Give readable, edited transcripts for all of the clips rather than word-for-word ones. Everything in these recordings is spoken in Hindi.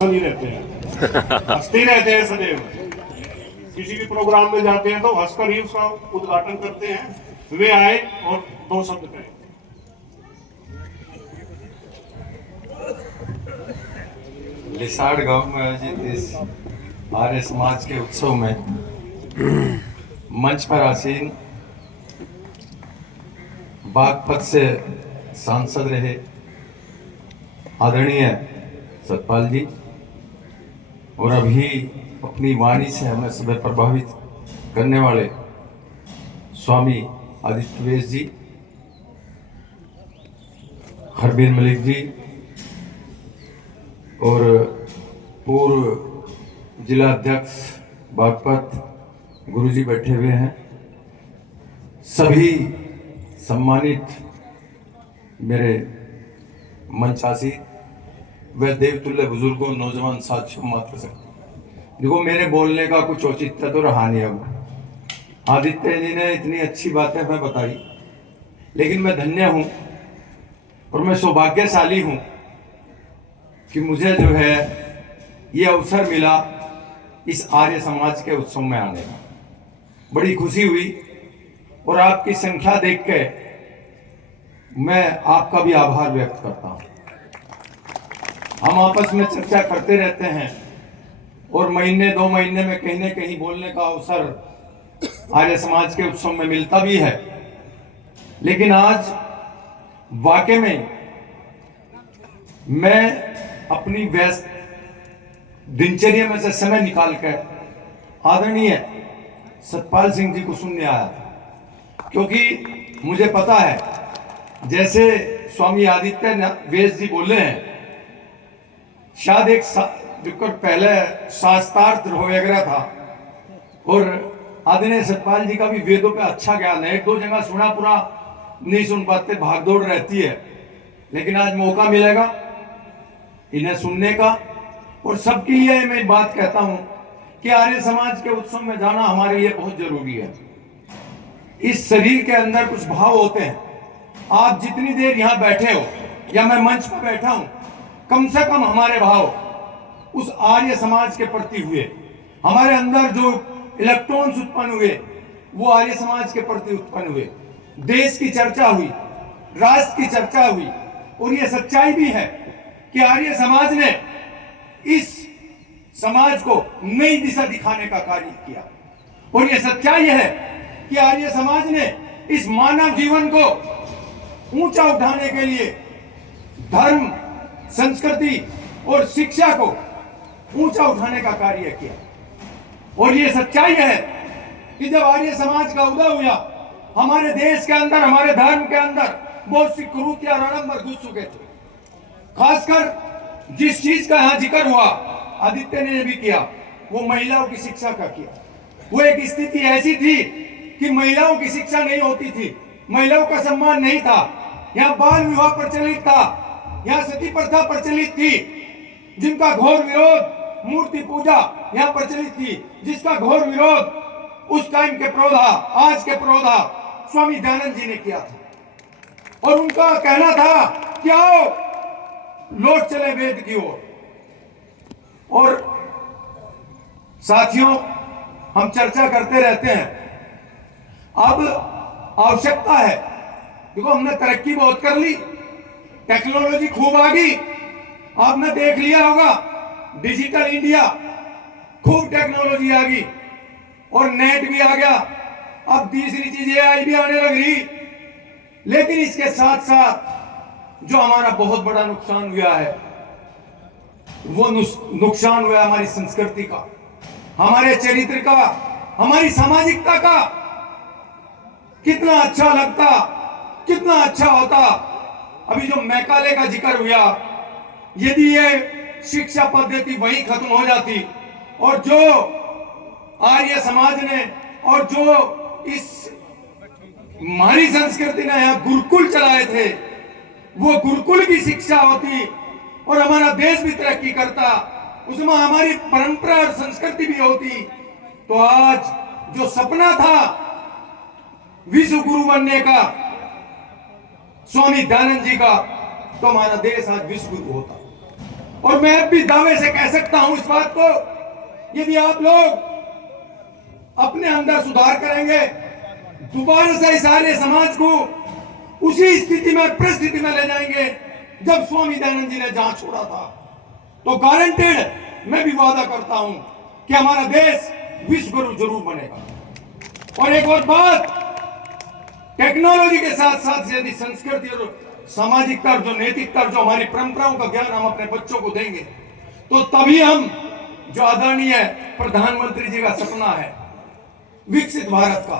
नहीं रहते हैं, हंसते ही रहते हैं सदैव। किसी भी प्रोग्राम में जाते हैं तो हंसकर ही उसका उद्घाटन करते हैं। वे आए और दो शब्द कहे। लिसाड़ गांव में आयोजित इस आर्य समाज के उत्सव में मंच पर आसीन बागपत से सांसद रहे आदरणीय सतपाल जी और अभी अपनी वाणी से हमें सभी प्रभावित करने वाले स्वामी आदित्यवेश जी, हरबीर मलिक जी और पूर्व जिला अध्यक्ष बागपत गुरुजी बैठे हुए हैं। सभी सम्मानित मेरे मंचासी व देवतुल्य बुजुर्गों, नौजवान साथियों, मात्र सकते। देखो, मेरे बोलने का कुछ औचित्य तो रहा नहीं। अब आदित्य जी ने इतनी अच्छी बातें हमें बताई, लेकिन मैं धन्य हूं और मैं सौभाग्यशाली हूं कि मुझे जो है ये अवसर मिला इस आर्य समाज के उत्सव में आने का। बड़ी खुशी हुई और आपकी संख्या देख के मैं आपका भी आभार व्यक्त करता हूं। हम आपस में चर्चा करते रहते हैं और महीने दो महीने में कहीं न कहीं बोलने का अवसर आर्य समाज के उत्सव में मिलता भी है, लेकिन आज वाकई में मैं अपनी व्यस्त दिनचर्या में से समय निकाल कर आदरणीय सतपाल सिंह जी को सुनने आया था, क्योंकि मुझे पता है जैसे स्वामी आदित्य वेश जी बोले हैं, शायद एक बिल्कुल पहले शास्त्रार्थ वगैरह था और आदरणीय सतपाल जी का भी वेदों पे अच्छा ज्ञान है। एक दो जगह सुना, पूरा नहीं सुन पाते, भागदौड़ रहती है, लेकिन आज मौका मिलेगा इन्हें सुनने का। और सबके लिए मैं बात कहता हूं कि आर्य समाज के उत्सव में जाना हमारे लिए बहुत जरूरी है। इस शरीर के अंदर कुछ भाव होते हैं। आप जितनी देर यहां बैठे हो या मैं मंच पर बैठा हूं, कम से कम हमारे भाव उस आर्य समाज के प्रति हुए। हमारे अंदर जो इलेक्ट्रॉन्स उत्पन्न हुए वो आर्य समाज के प्रति उत्पन्न हुए। देश की चर्चा हुई, राष्ट्र की चर्चा हुई, और ये सच्चाई भी है कि आर्य समाज ने इस समाज को नई दिशा दिखाने का कार्य किया। और ये सच्चाई है कि आर्य समाज ने इस मानव जीवन को ऊंचा उठाने के लिए धर्म, संस्कृति और शिक्षा को ऊंचा उठाने का कार्य किया। और ये सच्चाई है कि जब आर्य समाज का उदय हुआ, हमारे देश के अंदर, हमारे धर्म के अंदर बहुत सी कुरीतियां रणंबर घुस चुके थे। खासकर जिस चीज का यहां जिक्र हुआ, आदित्य ने भी किया, वो महिलाओं की शिक्षा का किया। वो एक स्थिति ऐसी थी कि महिलाओं की शिक्षा नहीं होती थी, महिलाओं का सम्मान नहीं था, यहाँ बाल विवाह प्रचलित था, यहाँ सती प्रथा प्रचलित थी, जिनका घोर विरोध, मूर्ति पूजा यहाँ प्रचलित थी, जिसका घोर विरोध उस टाइम के प्रौढ़ा, आज के प्रौढ़ा स्वामी दयानंद जी ने किया था। और उनका कहना था कि आओ लौट चले वेद की ओर। और साथियों, हम चर्चा करते रहते हैं। अब आवश्यकता है, देखो हमने तरक्की बहुत कर ली, टेक्नोलॉजी खूब आ गई। आपने देख लिया होगा डिजिटल इंडिया, खूब टेक्नोलॉजी आ गई और नेट भी आ गया। अब तीसरी चीज एआई भी आने लग रही। लेकिन इसके साथ साथ जो हमारा बहुत बड़ा नुकसान हुआ है, वो नुकसान हुआ हमारी संस्कृति का, हमारे चरित्र का, हमारी सामाजिकता का। कितना अच्छा लगता, कितना अच्छा होता। अभी जो मैकाले का जिक्र हुआ, यदि ये शिक्षा पद्धति वही खत्म हो जाती और जो आर्य समाज ने और जो इस हमारी संस्कृति ने यहाँ गुरुकुल चलाए थे, वो गुरुकुल की शिक्षा होती और हमारा देश भी तरक्की करता, उसमें हमारी परंपरा और संस्कृति भी होती, तो आज जो सपना था विश्व गुरु बनने का स्वामी दयानंद जी का, तो हमारा देश आज विश्व गुरु होता। और मैं अब भी दावे से कह सकता हूं इस बात को, यदि आप लोग अपने अंदर सुधार करेंगे, दोबारा से इस आर्य समाज को उसी स्थिति में, परिस्थिति में ले जाएंगे जब स्वामी दयानंद जी ने जहां छोड़ा था, तो गारंटेड मैं भी वादा करता हूं कि हमारा देश विश्व गुरु जरूर बनेगा। और एक और बात, टेक्नोलॉजी के साथ साथ यदि संस्कृति और सामाजिक तर्ज, जो नैतिक तर्ज, जो हमारी परंपराओं का ज्ञान हम अपने बच्चों को देंगे, तो तभी हम जो आदरणीय प्रधानमंत्री जी का सपना है विकसित भारत का,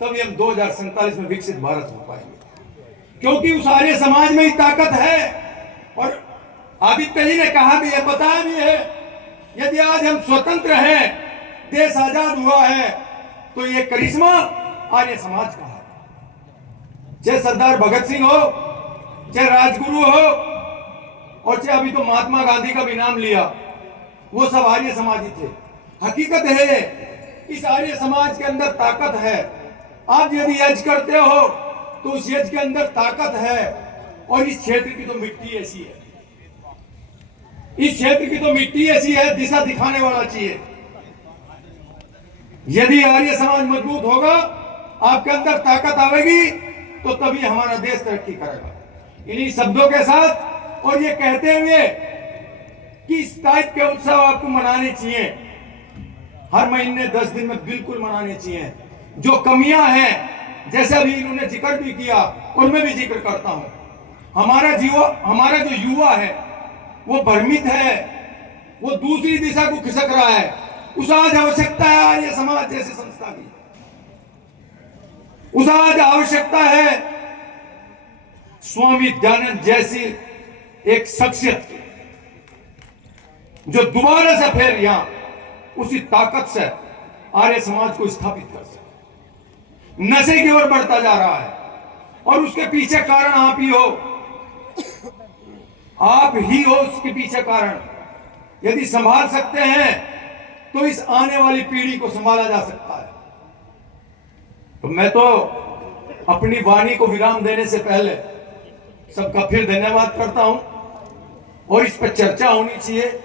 तभी हम 2047 में विकसित भारत हो पाएंगे, क्योंकि उस आर्य समाज में ही ताकत है। और आदित्य जी ने कहा भी है, बताया भी है, यदि आज हम स्वतंत्र हैं, देश आजाद हुआ है, तो ये करिश्मा आर्य समाज का है। चाहे सरदार भगत सिंह हो, चाहे राजगुरु हो, और चाहे अभी तो महात्मा गांधी का भी नाम लिया, वो सब आर्य समाजी थे। हकीकत है इस आर्य समाज के अंदर ताकत है। आप यदि यज करते हो तो उस यज के अंदर ताकत है। और इस क्षेत्र की तो मिट्टी ऐसी है, इस क्षेत्र की तो मिट्टी ऐसी है, दिशा दिखाने वाला चाहिए। यदि आर्य समाज मजबूत होगा, आपके अंदर ताकत आएगी, तो तभी हमारा देश तरक्की करेगा। इन्हीं शब्दों के साथ और ये कहते हुए कि इस टाइप के उत्सव आपको मनाने चाहिए, हर महीने 10 दिन में बिल्कुल मनाने चाहिए। जो कमियां हैं, जैसे अभी इन्होंने जिक्र भी किया और मैं भी जिक्र करता हूं, हमारा जो युवा है वो भ्रमित है, वो दूसरी दिशा को खिसक रहा है। उस आज आवश्यकता है आर्य समाज जैसी संस्था की, उस आज आवश्यकता है स्वामी दयानंद जैसी एक शख्सियत की, जो दोबारा से फिर यहां उसी ताकत से आर्य समाज को स्थापित कर सके। नशे की ओर बढ़ता जा रहा है और उसके पीछे कारण आप ही हो, आप ही हो उसके पीछे कारण। यदि संभाल सकते हैं तो इस आने वाली पीढ़ी को संभाला जा सकता है। तो मैं तो अपनी वाणी को विराम देने से पहले सबका फिर धन्यवाद करता हूं, और इस पर चर्चा होनी चाहिए,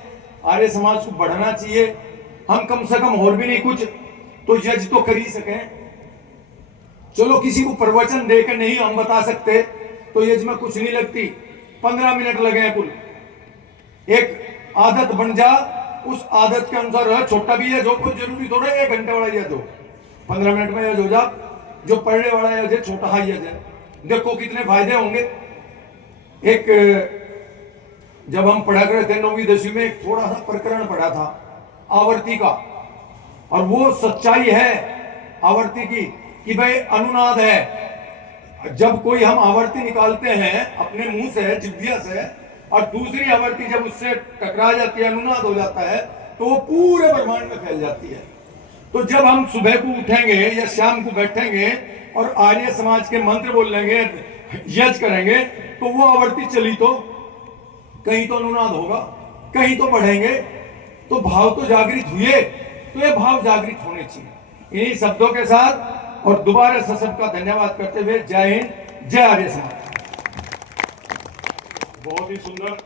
आर्य समाज को बढ़ाना चाहिए। हम कम से कम और भी नहीं कुछ तो यज तो कर ही सकें। चलो किसी को प्रवचन देकर नहीं हम बता सकते तो यज में कुछ नहीं लगती, 15 मिनट लगे हैं कुल। एक आदत बन जा, उस आदत के अनुसार रह, छोटा भी है जो, कुछ जरूरी थोड़ा 1 घंटे वाला यज हो, 15 मिनट में यज हो जा। जो पढ़ने वाला यज है, छोटा हाई यज है, देखो कितने फायदे होंगे। एक जब हम पढ़ा करते थे 9वीं 10वीं में, एक थोड़ा सा प्रकरण पढ़ा था आवर्ती का, और वो सच्चाई है आवर्ती की कि भाई अनुनाद है। जब कोई हम आवर्ती निकालते हैं अपने मुंह से, जिह्वा से, और दूसरी आवर्ती जब उससे टकरा जाती है, अनुनाद हो जाता है, तो वो पूरे ब्रह्मांड में फैल जाती है। तो जब हम सुबह को उठेंगे या शाम को बैठेंगे और आर्य समाज के मंत्र बोल लेंगे, यज करेंगे, तो वो आवर्ती चली तो कहीं तो अनुनाद होगा, कहीं तो बढ़ेंगे, तो भाव तो जागृत हुए। तो ये भाव जागृत होने चाहिए। इन्हीं शब्दों के साथ और दोबारा से सबका धन्यवाद करते हुए जय हिंद, जय आर्य समाज। बहुत ही सुंदर।